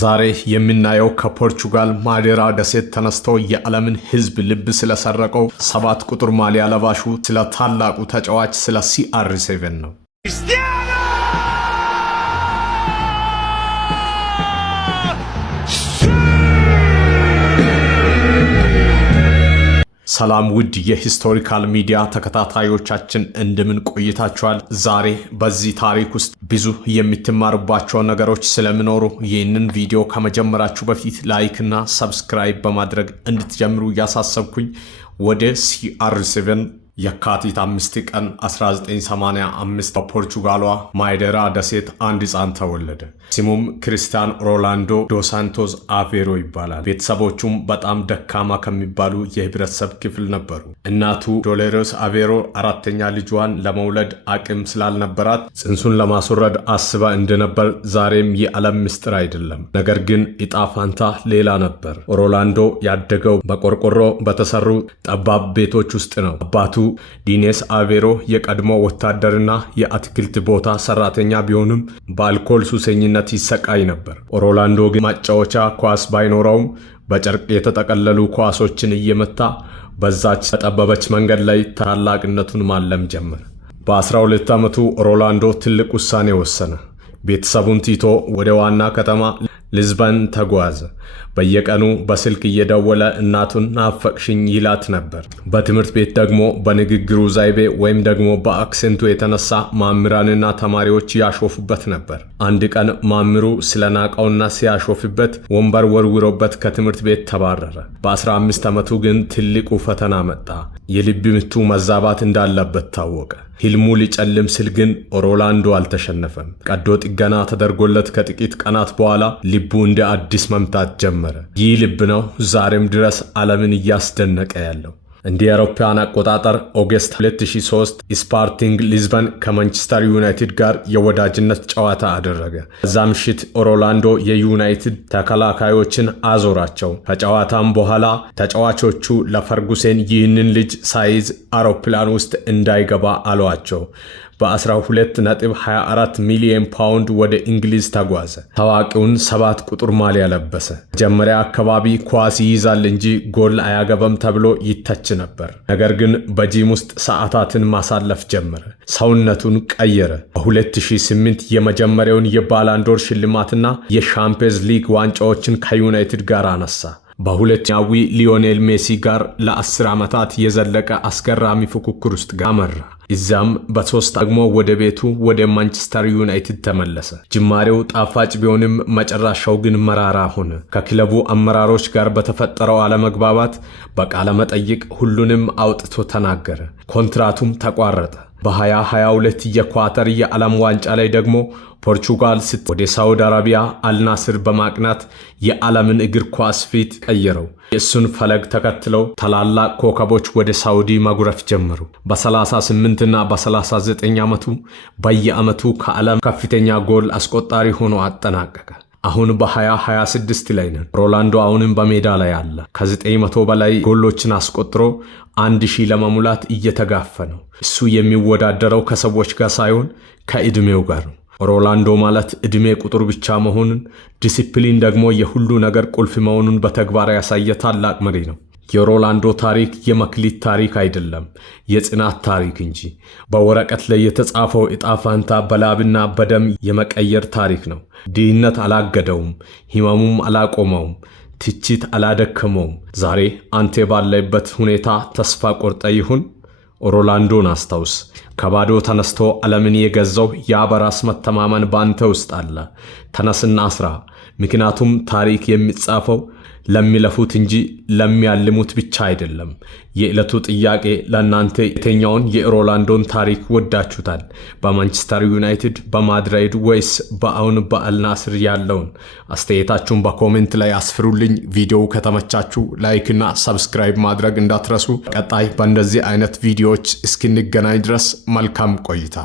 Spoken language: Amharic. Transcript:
ዛሬ የምናየው ከፖርቹጋል ማዴራ ደሴት ተነስቶ የዓለምን ሕዝብ ልብ ስለሰረቀው 7 ቁጥር ማሊያ ለባሹ ስለ ታላቁ ተጫዋች ስለ CR7 ነው። ሰላም ውድ የሂስቶሪካል ሚዲያ ተከታታዮቻችን እንደምን ቆይታችኋል? ዛሬ በዚህ ታሪክ ውስጥ ብዙ የምትማሩባቸው ነገሮች ስለሚኖሩ ይህንን ቪዲዮ ከመጀመራችሁ በፊት ላይክ እና ሰብስክራይብ በማድረግ እንድትጀምሩ እያሳሰብኩኝ ወደ CR7 የካቲት 5 ቀን 1985 በፖርቹጋሏ ማዴራ ደሴት አንድ ሕፃን ተወለደ። ስሙም ክርስቲያን ሮላንዶ ዶስ ሳንቶስ አቬሮ ይባላል። ቤተሰቦቹም በጣም ደካማ ከሚባሉ የህብረተሰብ ክፍል ነበሩ። እናቱ ዶሎሬስ አቬሮ አራተኛ ልጇን ለመውለድ አቅም ስላልነበራት ጽንሱን ለማስወረድ አስባ እንደነበር ዛሬም የዓለም ምስጢር አይደለም። ነገር ግን ዕጣ ፋንታ ሌላ ነበር። ሮላንዶ ያደገው በቆርቆሮ በተሰሩ ጠባብ ቤቶች ውስጥ ነው። አባቱ ዲኔስ አቬሮ የቀድሞ ወታደርና የአትክልት ቦታ ሰራተኛ ቢሆንም በአልኮል ሱሰኝነት ይሰቃይ ነበር። ሮላንዶ ግን ማጫወቻ ኳስ ባይኖረውም በጨርቅ የተጠቀለሉ ኳሶችን እየመታ በዛች በጠበበች መንገድ ላይ ታላቅነቱን ማለም ጀመረ። በ12 ዓመቱ ሮላንዶ ትልቅ ውሳኔ ወሰነ። ቤተሰቡን ትቶ ወደ ዋና ከተማ ሊዝበን ተጓዘ። በየቀኑ በስልክ እየደወለ እናቱን ናፈቅሽኝ ይላት ነበር። በትምህርት ቤት ደግሞ በንግግሩ ዘይቤ ወይም ደግሞ በአክሴንቱ የተነሳ መምህራንና ተማሪዎች ያሾፉበት ነበር። አንድ ቀን መምህሩ ስለናቀውና ሲያሾፍበት ወንበር ወርውሮበት ከትምህርት ቤት ተባረረ። በ15 ዓመቱ ግን ትልቁ ፈተና መጣ። የልብ ምቱ መዛባት እንዳለበት ታወቀ። ህልሙ ሊጨልም ሲል ግን ሮላንዶ አልተሸነፈም። ቀዶ ጥገና ተደርጎለት ከጥቂት ቀናት በኋላ ልቡ እንደ አዲስ መምታት ጀመረ። ይህ ልብ ነው ዛሬም ድረስ ዓለምን እያስደነቀ ያለው። እንደ አውሮፓውያን አቆጣጠር ኦገስት 2003 ስፖርቲንግ ሊዝበን ከማንቸስተር ዩናይትድ ጋር የወዳጅነት ጨዋታ አደረገ። በዛ ምሽት ሮላንዶ የዩናይትድ ተከላካዮችን አዞራቸው። ከጨዋታም በኋላ ተጫዋቾቹ ለፈርጉሴን ይህንን ልጅ ሳይዝ አውሮፕላን ውስጥ እንዳይገባ አሏቸው። በ12.24 ሚሊዮን ፓውንድ ወደ እንግሊዝ ተጓዘ። ታዋቂውን 7 ቁጥር ማሊያ ለበሰ። መጀመሪያ አካባቢ ኳስ ይይዛል እንጂ ጎል አያገባም ተብሎ ይተች ነበር። ነገር ግን በጂም ውስጥ ሰዓታትን ማሳለፍ ጀመረ። ሰውነቱን ቀየረ። በ2008 የመጀመሪያውን የባላንዶር ሽልማትና የሻምፒየንስ ሊግ ዋንጫዎችን ከዩናይትድ ጋር አነሳ። በሁለተኛው ሊዮኔል ሜሲ ጋር ለ10 ዓመታት የዘለቀ አስገራሚ ፉክክር ውስጥ አመራ። እዛም በ3 ደግሞ ወደ ቤቱ ወደ ማንቸስተር ዩናይትድ ተመለሰ። ጅማሬው ጣፋጭ ቢሆንም መጨረሻው ግን መራራ ሆነ። ከክለቡ አመራሮች ጋር በተፈጠረው አለመግባባት በቃለ መጠይቅ ሁሉንም አውጥቶ ተናገረ። ኮንትራቱም ተቋረጠ። በ2022 የኳተር የዓለም ዋንጫ ላይ ደግሞ ፖርቹጋል ወደ ሳውዲ አረቢያ አልናስር በማቅናት የዓለምን እግር ኳስ ፊት ቀየረው። የእሱን ፈለግ ተከትለው ታላላቅ ኮከቦች ወደ ሳውዲ መጉረፍ ጀመሩ። በ38 እና በ39 ዓመቱ በየዓመቱ ከዓለም ከፍተኛ ጎል አስቆጣሪ ሆኖ አጠናቀቀ። አሁን በ2026 ላይ ነን። ሮላንዶ አሁንም በሜዳ ላይ አለ። ከ900 በላይ ጎሎችን አስቆጥሮ 1000 ለመሙላት እየተጋፈ ነው። እሱ የሚወዳደረው ከሰዎች ጋር ሳይሆን ከዕድሜው ጋር ነው። ሮላንዶ ማለት ዕድሜ ቁጥር ብቻ መሆኑን፣ ዲሲፕሊን ደግሞ የሁሉ ነገር ቁልፍ መሆኑን በተግባር ያሳየ ታላቅ መሪ ነው። የሮላንዶ ታሪክ የመክሊት ታሪክ አይደለም፣ የጽናት ታሪክ እንጂ። በወረቀት ላይ የተጻፈው ዕጣ ፋንታ በላብና በደም የመቀየር ታሪክ ነው። ድህነት አላገደውም፣ ሕመሙም አላቆመውም፣ ትችት አላደከመውም። ዛሬ አንተ ባለበት ሁኔታ ተስፋ ቆርጠ ይሁን? ሮላንዶን አስታውስ። ከባዶ ተነስቶ ዓለምን የገዛው ያ በራስ መተማመን ባንተ ውስጥ አለ። ተነስና አስራ። ምክንያቱም ታሪክ የሚጻፈው ለሚለፉት እንጂ ለሚያልሙት ብቻ አይደለም። የዕለቱ ጥያቄ ለእናንተ የትኛውን የሮላንዶን ታሪክ ወዳችሁታል? በማንቸስተር ዩናይትድ፣ በማድሪድ ወይስ በአሁን በአልናስር ያለውን? አስተያየታችሁን በኮሜንት ላይ አስፍሩልኝ። ቪዲዮው ከተመቻችሁ ላይክ እና ሰብስክራይብ ማድረግ እንዳትረሱ። ቀጣይ በእንደዚህ አይነት ቪዲዮዎች እስክንገናኝ ድረስ መልካም ቆይታ።